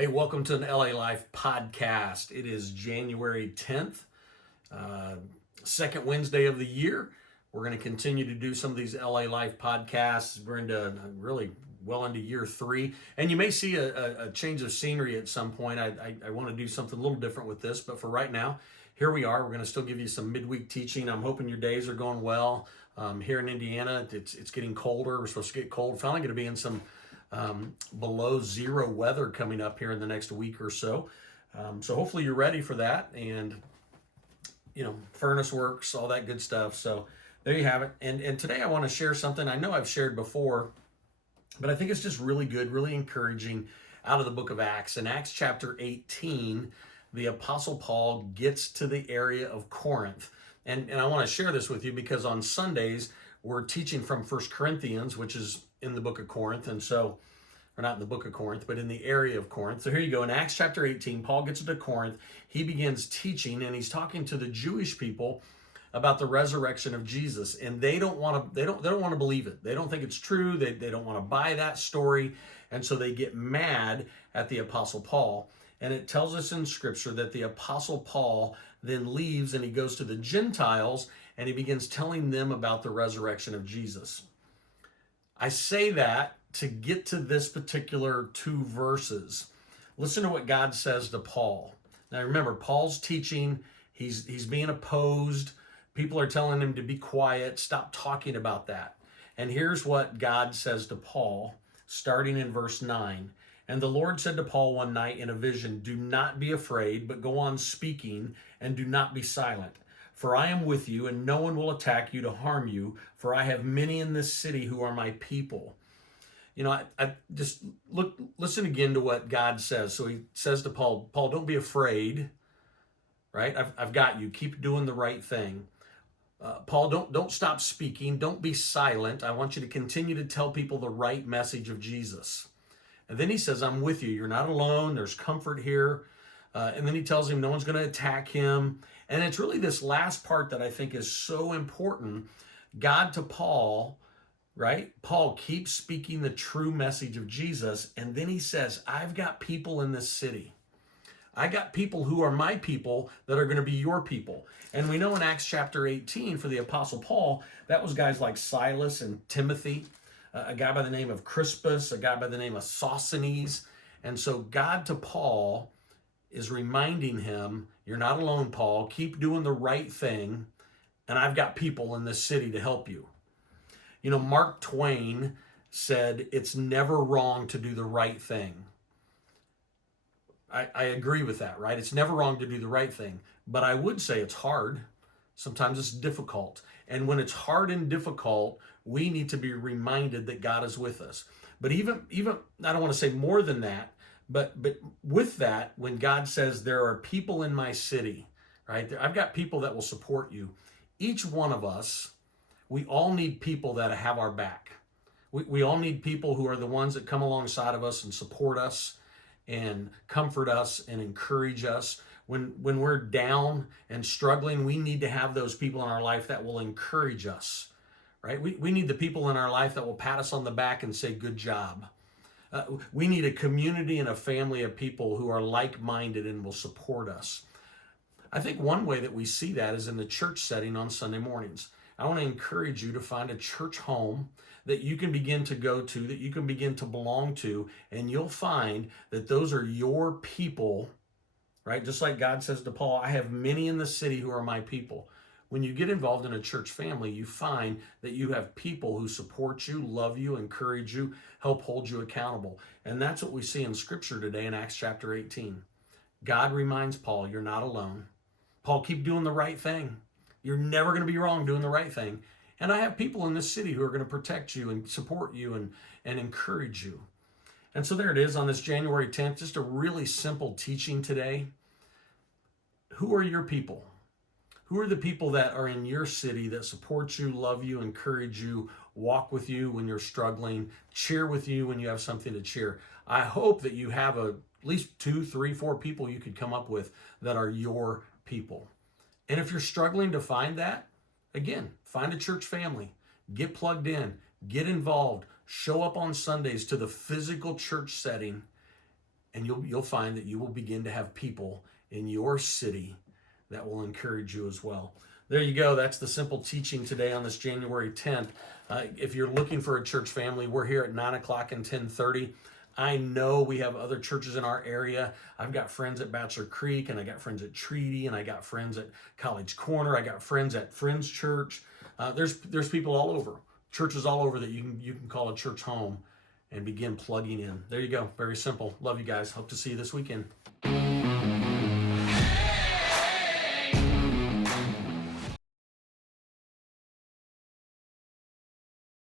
Hey, welcome to an LA Life podcast. It is January 10th, uh, second Wednesday of the year. We're going to continue to do some of these LA Life podcasts. We're into really well into year 3. And you may see a change of scenery at some point. I want to do something a little different with this, but for right now, here we are. We're going to still give you some midweek teaching. I'm hoping your days are going well. Here in Indiana, it's getting colder. We're supposed to get cold. Finally going to be in some below zero weather coming up here in the next week or so. So hopefully you're ready for that, and furnace works, all that good stuff. So there you have it. And today I want to share something I know I've shared before, but I think it's just really good, really encouraging, out of the book of Acts. In Acts chapter 18, the Apostle Paul gets to the area of Corinth. And I want to share this with you because on Sundays we're teaching from 1 Corinthians, which is in the book of Corinth. And so, or not in the book of Corinth, but in the area of Corinth. So here you go. In Acts chapter 18, Paul gets to Corinth. He begins teaching, and he's talking to the Jewish people about the resurrection of Jesus. And they don't want to believe it. They don't think it's true. They don't want to buy that story. And so they get mad at the Apostle Paul. And it tells us in Scripture that the Apostle Paul then leaves and he goes to the Gentiles and he begins telling them about the resurrection of Jesus. I say that to get to this particular 2 verses. Listen to what God says to Paul. Now remember, Paul's teaching, he's being opposed. People are telling him to be quiet, stop talking about that. And here's what God says to Paul, starting in verse 9. And the Lord said to Paul one night in a vision, "Do not be afraid, but go on speaking, and do not be silent. For I am with you, and no one will attack you to harm you, for I have many in this city who are my people." I just listen again to what God says. So he says to Paul, don't be afraid, right? I've got you. Keep doing the right thing. Paul, don't stop speaking. Don't be silent. I want you to continue to tell people the right message of Jesus. And then he says, I'm with you. You're not alone. There's comfort here. And then he tells him no one's going to attack him. And it's really this last part that I think is so important. God to Paul, right? Paul keeps speaking the true message of Jesus. And then he says, I've got people in this city. I got people who are my people that are going to be your people. And we know in Acts chapter 18 for the Apostle Paul, that was guys like Silas and Timothy, a guy by the name of Crispus, a guy by the name of Sosthenes. And so God to Paul is reminding him, you're not alone, Paul. Keep doing the right thing. And I've got people in this city to help you. Mark Twain said, it's never wrong to do the right thing. I agree with that, right? It's never wrong to do the right thing. But I would say it's hard. Sometimes it's difficult. And when it's hard and difficult, we need to be reminded that God is with us. But even I don't want to say more than that, but with that, when God says there are people in my city, right? I've got people that will support you. Each one of us, we all need people that have our back. We all need people who are the ones that come alongside of us and support us and comfort us and encourage us. When we're down and struggling, we need to have those people in our life that will encourage us, right? We need the people in our life that will pat us on the back and say, good job. We need a community and a family of people who are like-minded and will support us. I think one way that we see that is in the church setting on Sunday mornings. I want to encourage you to find a church home that you can begin to go to, that you can begin to belong to, and you'll find that those are your people, right? Just like God says to Paul, I have many in the city who are my people. When you get involved in a church family, you find that you have people who support you, love you, encourage you, help hold you accountable. And that's what we see in Scripture today in Acts chapter 18. God reminds Paul, you're not alone. Paul, keep doing the right thing. You're never going to be wrong doing the right thing. And I have people in this city who are going to protect you and support you and encourage you. And so there it is on this January 10th, just a really simple teaching today. Who are your people? Who are the people that are in your city that support you, love you, encourage you, walk with you when you're struggling, cheer with you when you have something to cheer? I hope that you have at least 2, 3, 4 people you could come up with that are your people. And if you're struggling to find that, again, find a church family, get plugged in, get involved, show up on Sundays to the physical church setting, and you'll find that you will begin to have people in your city that will encourage you as well. There you go. That's the simple teaching today on this January 10th. If you're looking for a church family, we're here at 9 o'clock and 10:30. I know we have other churches in our area. I've got friends at Bachelor Creek, and I got friends at Treaty, and I got friends at College Corner. I got friends at Friends Church. There's people all over, churches all over that you can call a church home and begin plugging in. There you go. Very simple. Love you guys. Hope to see you this weekend.